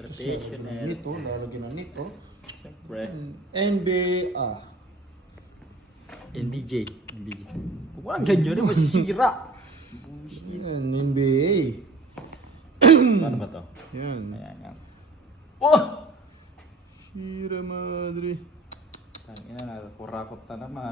Professional. Nito, lalagyan na nito. Siyempre. NBA. NBJ. Huwag ganyan rin, masisira. Yan, NBA. Paano ba to? Yan. Ayan yan. Oh! Sira madre. Tangina, nakakurakot na naman.